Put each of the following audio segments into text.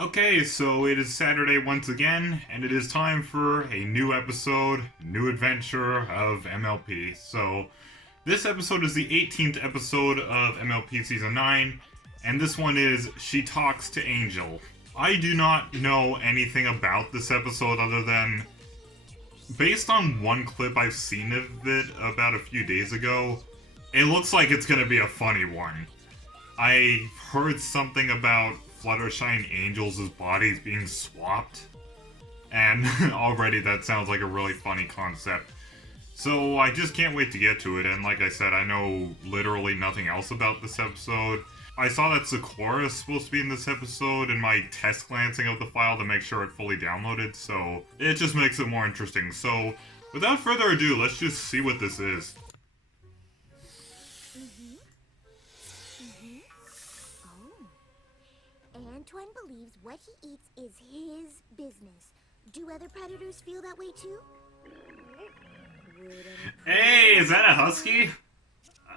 Okay, so it is Saturday once again, and it is time for a new episode, new adventure of MLP. So, this episode is the 18th episode of MLP Season 9, and this one is She Talks to Angel. I do not know anything about this episode other than, based on one clip I've seen of it about a few days ago, it looks like it's gonna be a funny one. I heard something about Fluttershy and Angel's bodies being swapped, and already that sounds like a really funny concept. So I just can't wait to get to it, and like I said, I know literally nothing else about this episode. I saw that Sakura is supposed to be in this episode in my test glancing of the file to make sure it fully downloaded, so it just makes it more interesting. So without further ado, let's just see what this is. Antoine believes what he eats is his business. Do other predators feel that way too? Hey, is that a husky?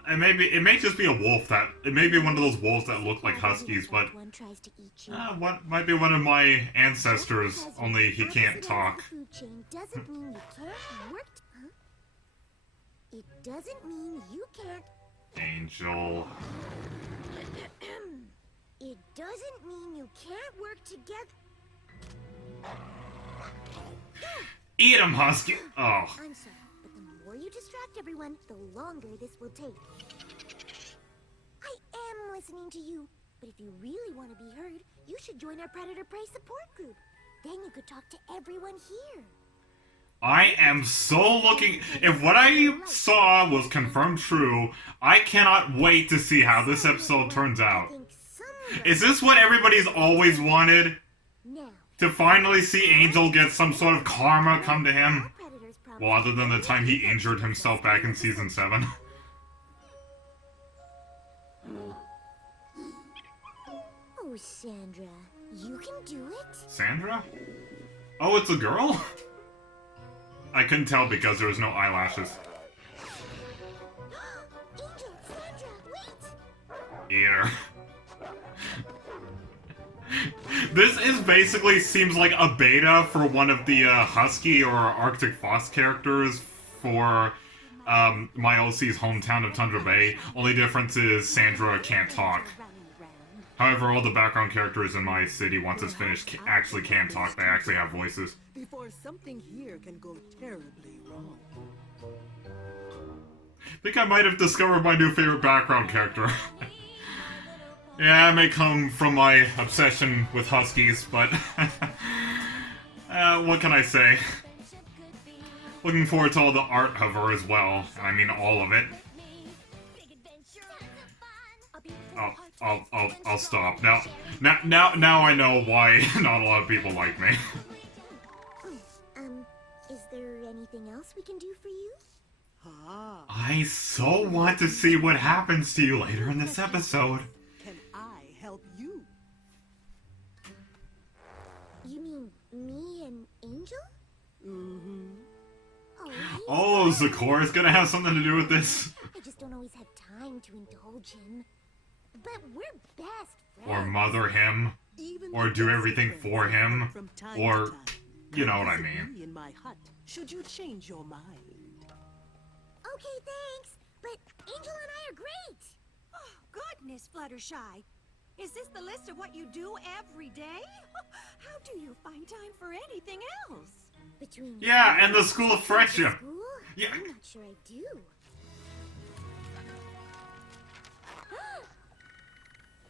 It may just be a wolf it may be one of those wolves that look like huskies, but what might be one of my ancestors, only he can't talk. Doesn't mean you can't work. It doesn't mean you can't. Angel. It doesn't mean you can't work together. Eat him, husky! Oh. I'm sorry, but the more you distract everyone, the longer this will take. I am listening to you, but if you really want to be heard, you should join our Predator Prey support group. Then you could talk to everyone here. I am so looking... If what I saw was confirmed true, I cannot wait to see how this episode turns out. Is this what everybody's always wanted? To finally see Angel get some sort of karma come to him? Well, other than the time he injured himself back in Season 7. Oh, Sandra, you can do it. Sandra? Oh, it's a girl? I couldn't tell because there was no eyelashes. Angel, Sandra, wait! Eat her. This is basically seems like a beta for one of the Husky or Arctic Fox characters for my OC's hometown of Tundra Bay. Only difference is Sandra can't talk. However, all the background characters in my city, once it's finished, actually can talk. They actually have voices. Before something here can go terribly wrong. I think I might have discovered my new favorite background character. Yeah, it may come from my obsession with Huskies, but what can I say? Looking forward to all the art of her as well. I mean, all of it. I'll stop. Now I know why not a lot of people like me. Is there anything else we can do for you? I so want to see what happens to you later in this episode. Can I help you? You mean me and Angel? Mm-hmm. Oh, Sakura's gonna have something to do with this. I just don't always have time to indulge him. But we're best friends. Or mother him. Or do everything for him. Or, you know what I mean. In my hut, should you change your mind? Okay, thanks. But Angel and I are great. Oh, goodness, Fluttershy. Is this the list of what you do every day? How do you find time for anything else? Between Yeah, and the School of Friendship. school? Yeah. I'm not sure I do.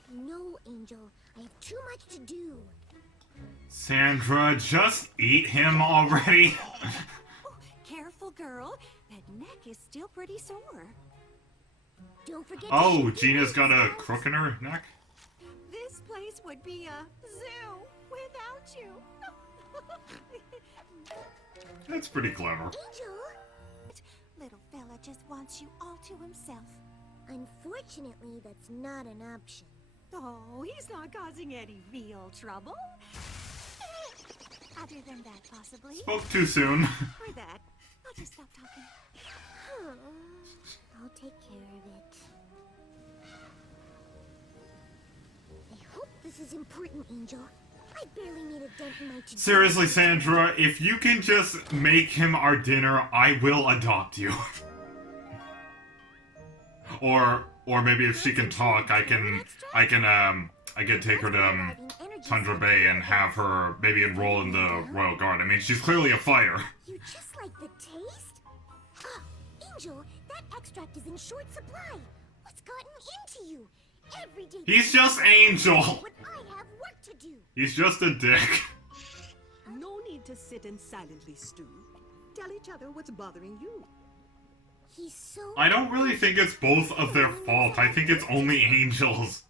No, Angel. I have too much to do. Sandra, just eat him already. Oh, careful, girl. That neck is still pretty sore. Don't forget Oh, to Gina's got a crook in her neck? This place would be a zoo without you. That's pretty clever. Angel! Little fella just wants you all to himself. Unfortunately, that's not an option. Oh, he's not causing any real trouble. Other than that, possibly. Spoke too soon. Or that. I'll just stop talking. I'll take care of it. I hope this is important, Angel. I barely made a dent in my to-do Seriously, list. Sandra, if you can just make him our dinner, I will adopt you. Or maybe if she can talk, I can take her to Tundra Bay and have her maybe enroll in the Royal Guard. I mean, she's clearly a fighter. You just like the taste? Ah, Angel, that extract is in short supply. What's gotten into you? Every day. He's just Angel. When I have work to do. He's just a dick. No need to sit and silently stew. Tell each other what's bothering you. He's so. I don't really think it's both of their fault. I think it's only Angel's.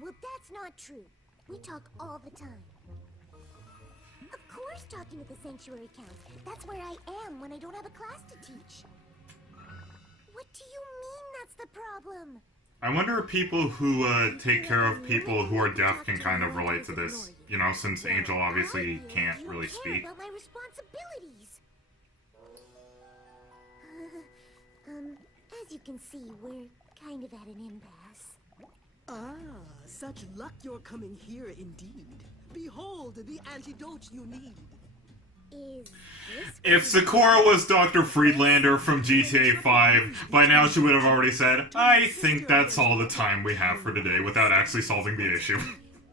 Well, that's not true. We talk all the time. Of course, talking at the sanctuary counts. That's where I am when I don't have a class to teach. What do you mean that's the problem? I wonder if people who take care of people who are deaf can kind of relate to this. You know, since Angel obviously can't really speak. About my responsibilities. As you can see, we're kind of at an impasse. Ah, such luck you're coming here indeed. Behold the antidote you need. Is this If Sakura was Dr. Friedlander from GTA 5, by now she would have already said, I think that's all the time we have for today, without actually solving the issue.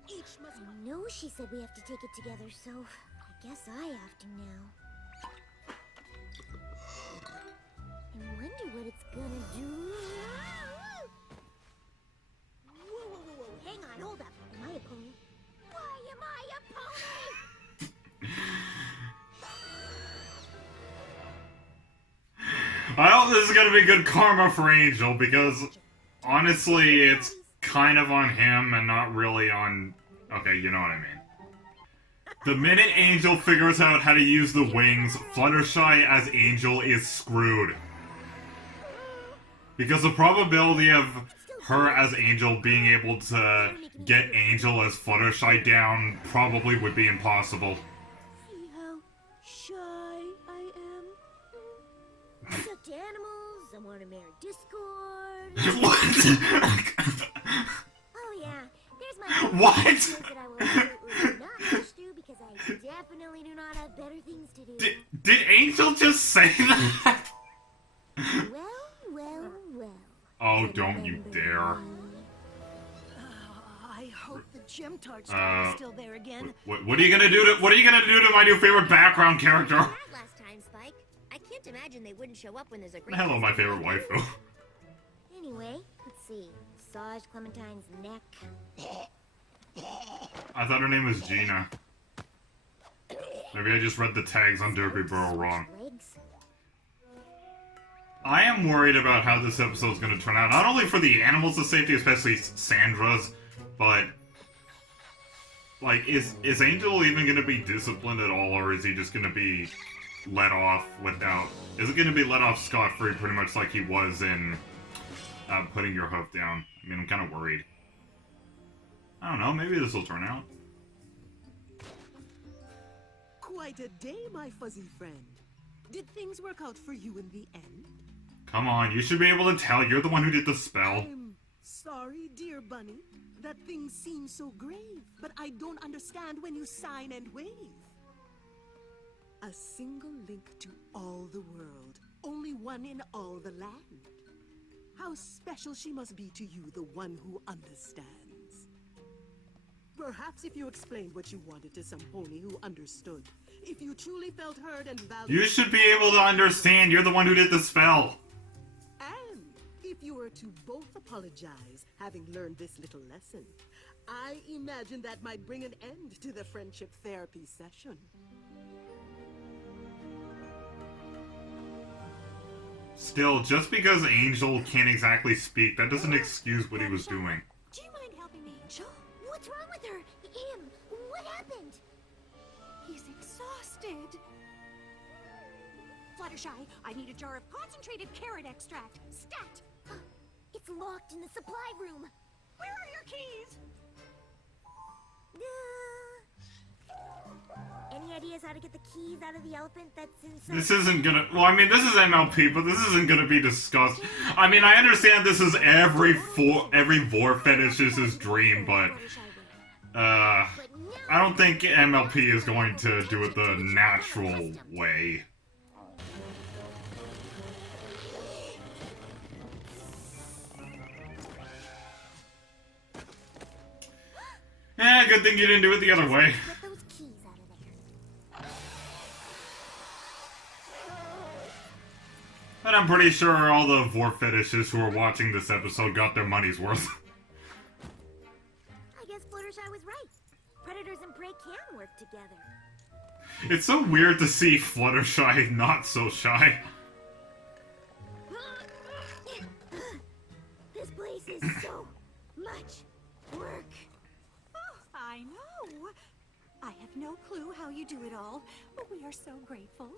Each must I know she said we have to take it together, so I guess I have to now. I wonder what it's gonna do. Whoa. Hang on, hold up. Am I a pony? Why am I a pony? I hope this is gonna be good karma for Angel, because honestly, it's kind of on him and not really on... Okay, you know what I mean. The minute Angel figures out how to use the wings, Fluttershy as Angel is screwed. Because the probability of her as Angel being able to get Angel as Fluttershy down probably would be impossible. see how shy I am. I talk to animals, I want to marry Discord. What? Oh yeah, there's my What? videos that I will absolutely not push through because I definitely do not have better things to do. Did Angel just say that? Well. Oh, don't you dare. I hope the gem tart store is still there again. What are you gonna do to my new favorite background character? Last time, Spike. I can't imagine they wouldn't show up when there's a great... Hello, my favorite waifu. Anyway, let's see. Massage Clementine's neck. I thought her name was Gina. Maybe I just read the tags on Derby Burrow wrong. Legs. I am worried about how this episode is going to turn out. Not only for the animals' safety, especially Sandra's, but... Like, is Angel even going to be disciplined at all, or is he just going to be let off without... Is it going to be let off scot-free pretty much like he was in Putting Your Hoof Down? I mean, I'm kind of worried. I don't know, maybe this will turn out. Quite a day, my fuzzy friend. Did things work out for you in the end? Come on, you should be able to tell. You're the one who did the spell. I'm sorry, dear bunny, that things seem so grave, but I don't understand when you sign and wave. A single link to all the world, only one in all the land. How special she must be to you, the one who understands. Perhaps if you explained what you wanted to some pony who understood, if you truly felt heard and valued... You should be able to understand. You're the one who did the spell. And if you were to both apologize, having learned this little lesson, I imagine that might bring an end to the friendship therapy session. Still, just because Angel can't exactly speak, that doesn't excuse what he was doing. Do you mind helping Angel? What's wrong with her? Him? What happened? He's exhausted. Fluttershy, I need a jar of concentrated carrot extract. Stat! It's locked in the supply room. Where are your keys? Any ideas how to get the keys out of the elephant that's inside? This isn't gonna... Well, I mean, this is MLP, but this isn't gonna be discussed. I mean, I understand this is every vor fetishist's dream, but... But now I don't think MLP is going to do it the natural way. Good thing you didn't do it the other way. Get those keys out of there. But I'm pretty sure all the vor fetishes who are watching this episode got their money's worth. I guess Fluttershy was right. Predators and prey can work together. It's so weird to see Fluttershy not so shy. This place is so much work. Oh, I know. I have no clue how you do it all, but we are so grateful.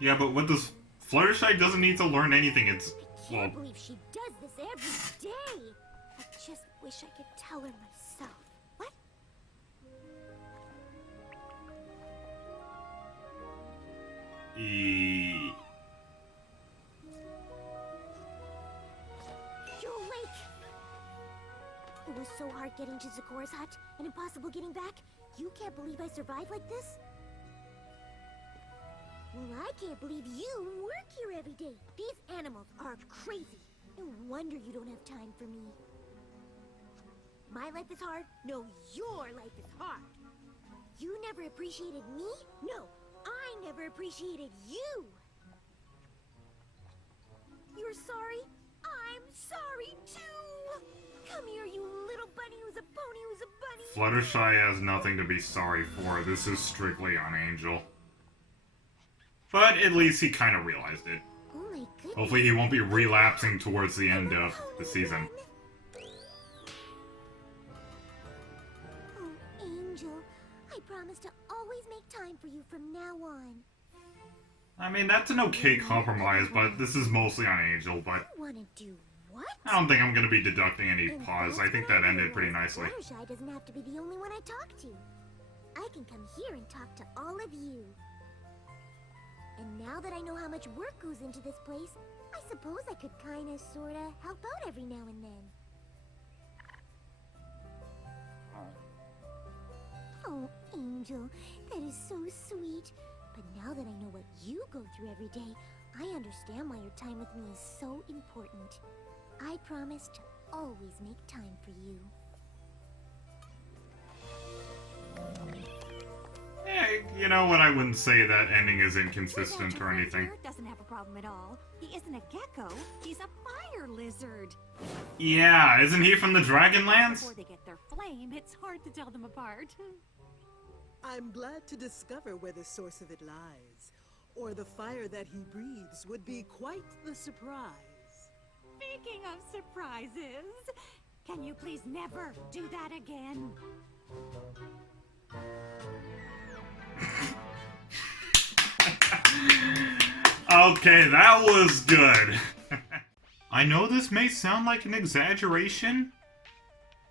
Yeah, but what does... Fluttershy doesn't need to learn anything, it's... I can't believe she does this every day. I just wish I could tell her myself. What? You're awake. It was so hard getting to Zeccora's hut and impossible getting back. You can't believe I survived like this? Well, I can't believe you work here every day. These animals are crazy. No wonder you don't have time for me. My life is hard? No, your life is hard. You never appreciated me? No, I never appreciated you. You're sorry? I'm sorry too. Come here, you little bunny who's a pony who's a bunny. Fluttershy has nothing to be sorry for. This is strictly on Angel. But at least he kind of realized it. Oh my goodness. Hopefully he won't be relapsing towards the end of the season. Oh, Angel, I promise to always make time for you from now on. I mean, that's an okay compromise, but this is mostly on Angel, but You wanna do what? I don't think I'm going to be deducting any And pause. I that's think what that ended pretty realized. nicely. Fluttershy doesn't have to be the only one I talk to. I can come here and talk to all of you. And now that I know how much work goes into this place, I suppose I could kinda, sorta help out every now and then. Oh, Angel, that is so sweet. But now that I know what you go through every day, I understand why your time with me is so important. I promise to always make time for you. You know what? I wouldn't say that ending is inconsistent Your or anything. ranger doesn't have a problem at all. He isn't a gecko. He's a fire lizard. Yeah, isn't he from the Dragonlands? Before they get their flame, it's hard to tell them apart. I'm glad to discover where the source of it lies, or the fire that he breathes would be quite the surprise. Speaking of surprises, can you please never do that again? Okay, that was good. I know this may sound like an exaggeration,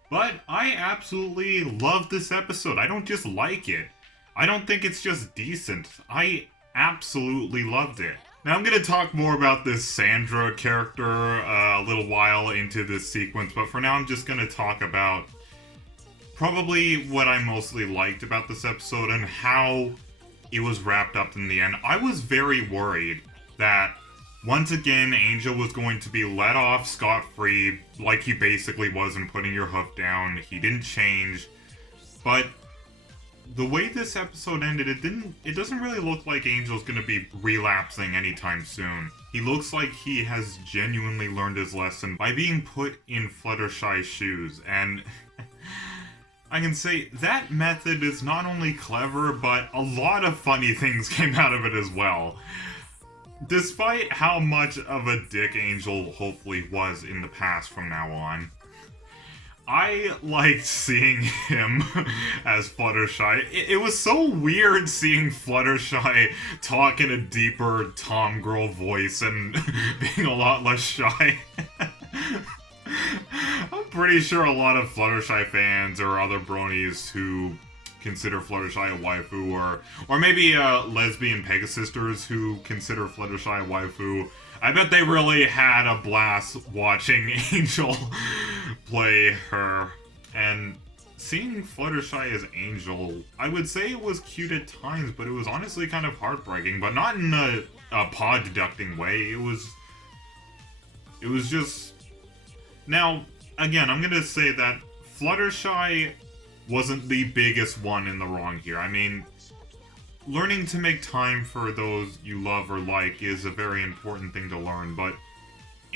but I absolutely love this episode. I don't just like it. I don't think it's just decent. I absolutely loved it. Now I'm going to talk more about this Sandra character a little while into this sequence, but for now I'm just going to talk about probably what I mostly liked about this episode and how it was wrapped up in the end. I was very worried that once again Angel was going to be let off scot-free like he basically was in Putting Your Hoof Down. He didn't change, but the way this episode ended, it doesn't really look like Angel's gonna be relapsing anytime soon. He looks like he has genuinely learned his lesson by being put in Fluttershy's shoes, and I can say that method is not only clever, but a lot of funny things came out of it as well. Despite how much of a dick Angel hopefully was in the past from now on, I liked seeing him as Fluttershy. It was so weird seeing Fluttershy talk in a deeper Tom girl voice and being a lot less shy. I'm pretty sure a lot of Fluttershy fans or other bronies who consider Fluttershy a waifu, or maybe lesbian Pegasisters who consider Fluttershy a waifu, I bet they really had a blast watching Angel play her. And seeing Fluttershy as Angel, I would say it was cute at times, but it was honestly kind of heartbreaking, but not in a pod deducting way. It was just... Now, again, I'm gonna say that Fluttershy wasn't the biggest one in the wrong here. I mean, learning to make time for those you love or like is a very important thing to learn, but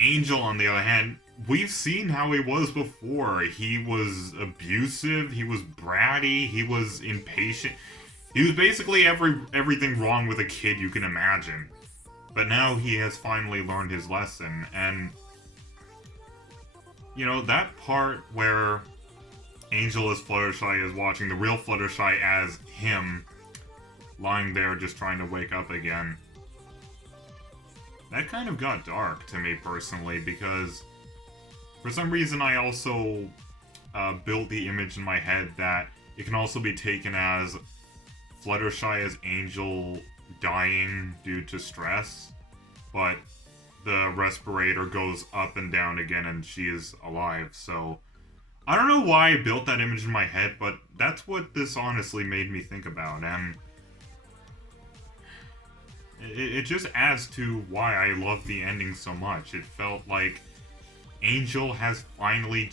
Angel, on the other hand, we've seen how he was before. He was abusive, he was bratty, he was impatient. He was basically everything wrong with a kid you can imagine. But now he has finally learned his lesson, and you know, that part where Angel as Fluttershy is watching the real Fluttershy as him, lying there just trying to wake up again, that kind of got dark to me personally, because for some reason I also built the image in my head that it can also be taken as Fluttershy as Angel dying due to stress, but the respirator goes up and down again and she is alive. So I don't know why I built that image in my head, but that's what this honestly made me think about, and it just adds to why I love the ending so much. It felt like Angel has finally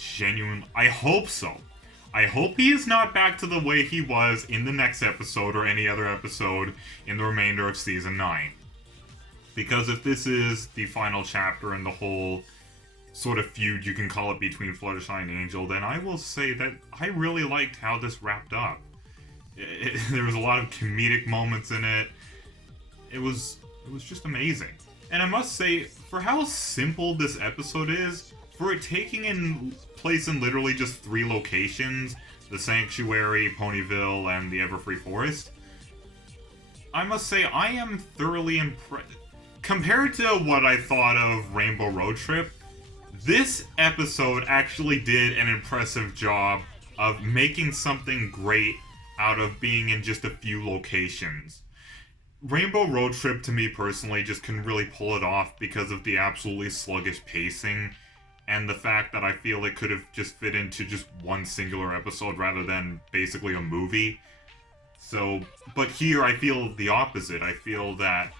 I hope so. I hope he is not back to the way he was in the next episode or any other episode in the remainder of Season 9. Because if this is the final chapter in the whole sort of feud, you can call it, between Fluttershy and Angel, then I will say that I really liked how this wrapped up. There was a lot of comedic moments in it. It was just amazing. And I must say, for how simple this episode is, for it taking place in literally just 3 locations, the Sanctuary, Ponyville, and the Everfree Forest, I must say I am thoroughly impressed. Compared to what I thought of Rainbow Road Trip, this episode actually did an impressive job of making something great out of being in just a few locations. Rainbow Road Trip, to me personally, just couldn't really pull it off because of the absolutely sluggish pacing and the fact that I feel it could have just fit into just one singular episode rather than basically a movie. So, but here I feel the opposite. I feel that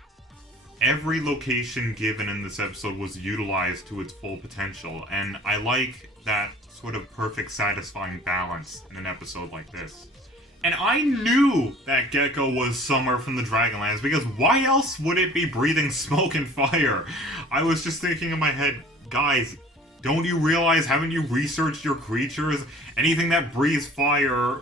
every location given in this episode was utilized to its full potential, and I like that sort of perfect, satisfying balance in an episode like this. And I knew that Gecko was somewhere from the Dragonlands, because why else would it be breathing smoke and fire? I was just thinking in my head, guys, don't you realize, haven't you researched your creatures? Anything that breathes fire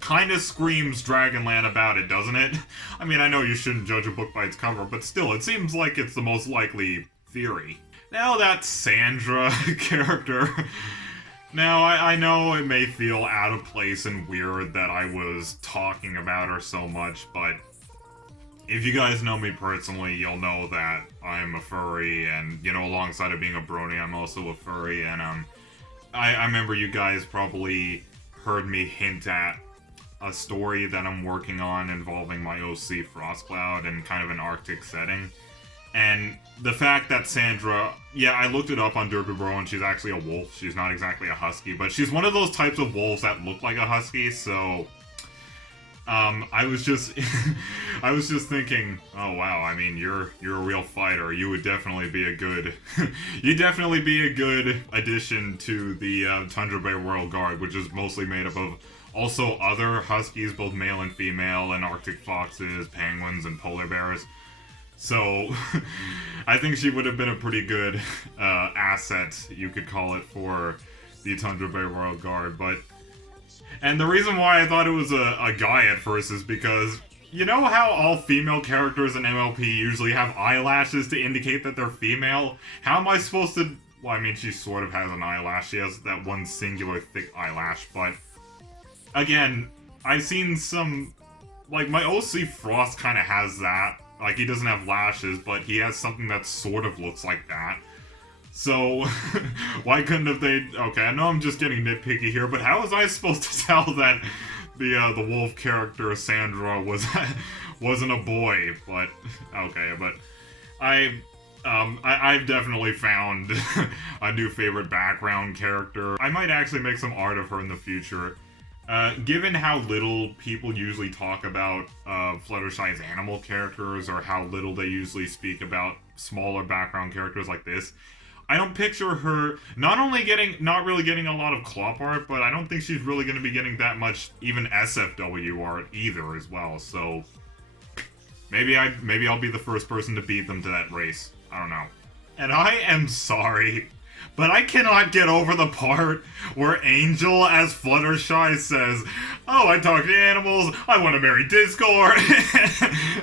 kind of screams Dragonland about it, doesn't it? I mean, I know you shouldn't judge a book by its cover, but still, it seems like it's the most likely theory. Now that Sandra character... Now, I know it may feel out of place and weird that I was talking about her so much, but if you guys know me personally, you'll know that I'm a furry, and, you know, alongside of being a brony, I'm also a furry, and, I remember you guys probably heard me hint at a story that I'm working on involving my OC Frostcloud in kind of an Arctic setting. And the fact that Sandra, yeah, I looked it up on Derby Bro, and she's actually a wolf. She's not exactly a husky, but she's one of those types of wolves that look like a husky, so I was just I was just thinking, oh wow, I mean, you're a real fighter. You would definitely be a good you'd definitely be a good addition to the Tundra Bay Royal Guard, which is mostly made up of also other huskies, both male and female, and Arctic foxes, penguins, and polar bears. So, I think she would have been a pretty good asset, you could call it, for the Tundra Bay Royal Guard. And the reason why I thought it was a guy at first is because, you know how all female characters in MLP usually have eyelashes to indicate that they're female? How am I supposed to... Well, I mean, she sort of has an eyelash. She has that one singular thick eyelash, but... Again, I've seen some... Like, my OC Frost kind of has that. Like, he doesn't have lashes, but he has something that sort of looks like that. So, why couldn't have they... Okay, I know I'm just getting nitpicky here, but how was I supposed to tell that the wolf character, Sandra, wasn't a boy? But, okay, but I've definitely found a new favorite background character. I might actually make some art of her in the future. Given how little people usually talk about Fluttershy's animal characters, or how little they usually speak about smaller background characters like this, I don't picture her not really getting a lot of Clop art, but I don't think she's really going to be getting that much even SFW art either as well. So maybe I'll be the first person to beat them to that race. I don't know. And I am sorry, but I cannot get over the part where Angel as Fluttershy says, "Oh, I talk to animals, I want to marry Discord,"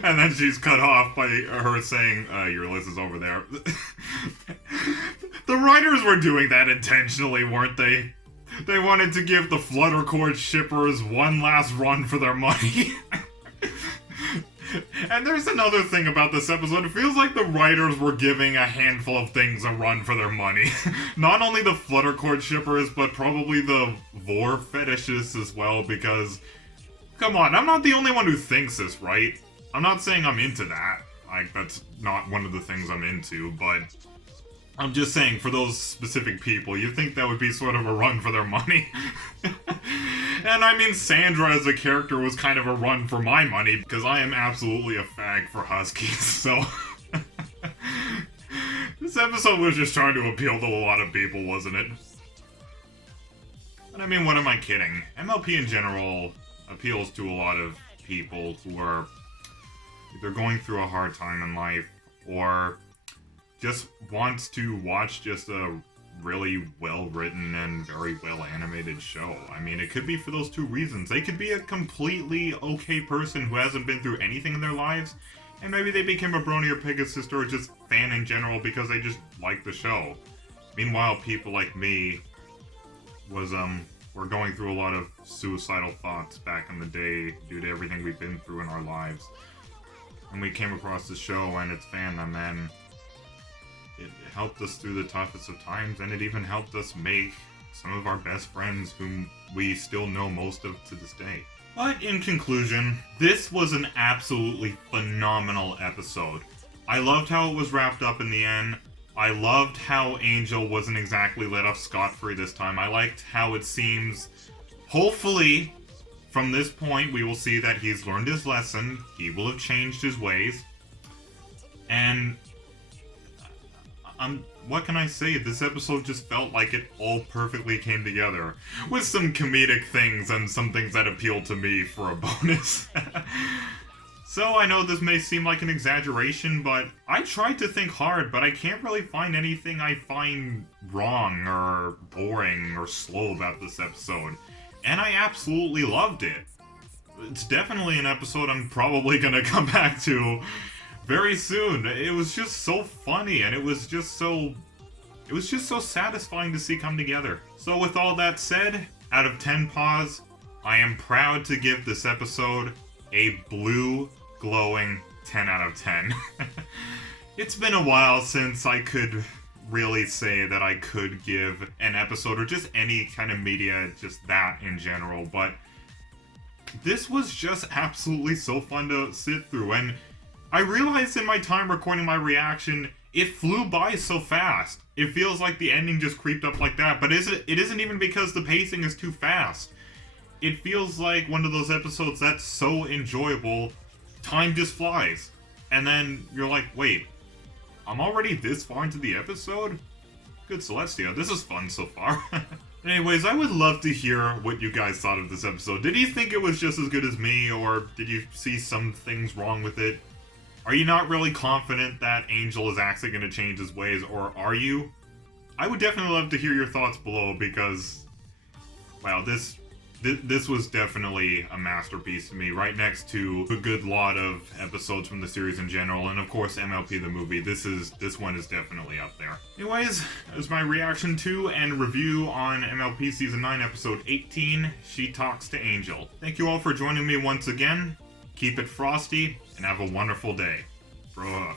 and then she's cut off by her saying, "Your list is over there." The writers were doing that intentionally, weren't they? They wanted to give the Fluttercord shippers one last run for their money. And there's another thing about this episode. It feels like the writers were giving a handful of things a run for their money. Not only the Fluttercord shippers, but probably the vor fetishists as well, because, come on, I'm not the only one who thinks this, right? I'm not saying I'm into that. Like, that's not one of the things I'm into, but I'm just saying, for those specific people, you think that would be sort of a run for their money? And I mean, Sandra as a character was kind of a run for my money, because I am absolutely a fag for Huskies, so... This episode was just trying to appeal to a lot of people, wasn't it? But I mean, what am I kidding? MLP in general appeals to a lot of people who are either going through a hard time in life, or just wants to watch just a really well-written and very well-animated show. I mean, it could be for those two reasons. They could be a completely okay person who hasn't been through anything in their lives, and maybe they became a Brony or Pegasus or just fan in general because they just like the show. Meanwhile, people like me were going through a lot of suicidal thoughts back in the day due to everything we've been through in our lives. And we came across the show and its fandom, and it helped us through the toughest of times, and it even helped us make some of our best friends whom we still know most of to this day. But in conclusion, this was an absolutely phenomenal episode. I loved how it was wrapped up in the end. I loved how Angel wasn't exactly let off scot-free this time. I liked how it seems, hopefully, from this point, we will see that he's learned his lesson. He will have changed his ways. And what can I say? This episode just felt like it all perfectly came together, with some comedic things and some things that appealed to me for a bonus. So I know this may seem like an exaggeration, but I tried to think hard, but I can't really find anything I find wrong or boring or slow about this episode. And I absolutely loved it. It's definitely an episode I'm probably gonna come back to very soon. It was just so funny, and it was just so satisfying to see come together. So with all that said, out of 10 paws, I am proud to give this episode a blue, glowing 10 out of 10. It's been a while since I could really say that I could give an episode, or just any kind of media, just that in general, but this was just absolutely so fun to sit through, and I realized in my time recording my reaction, it flew by so fast. It feels like the ending just creeped up like that, but it isn't even because the pacing is too fast. It feels like one of those episodes that's so enjoyable, time just flies. And then you're like, wait, I'm already this far into the episode? Good Celestia, this is fun so far. Anyways, I would love to hear what you guys thought of this episode. Did you think it was just as good as me, or did you see some things wrong with it? Are you not really confident that Angel is actually going to change his ways, or are you? I would definitely love to hear your thoughts below, because, wow, this was definitely a masterpiece to me, right next to a good lot of episodes from the series in general, and of course MLP the movie. This one is definitely up there. Anyways, that was my reaction to and review on MLP Season 9, Episode 18, She Talks to Angel. Thank you all for joining me once again. Keep it frosty, and have a wonderful day. Bruh.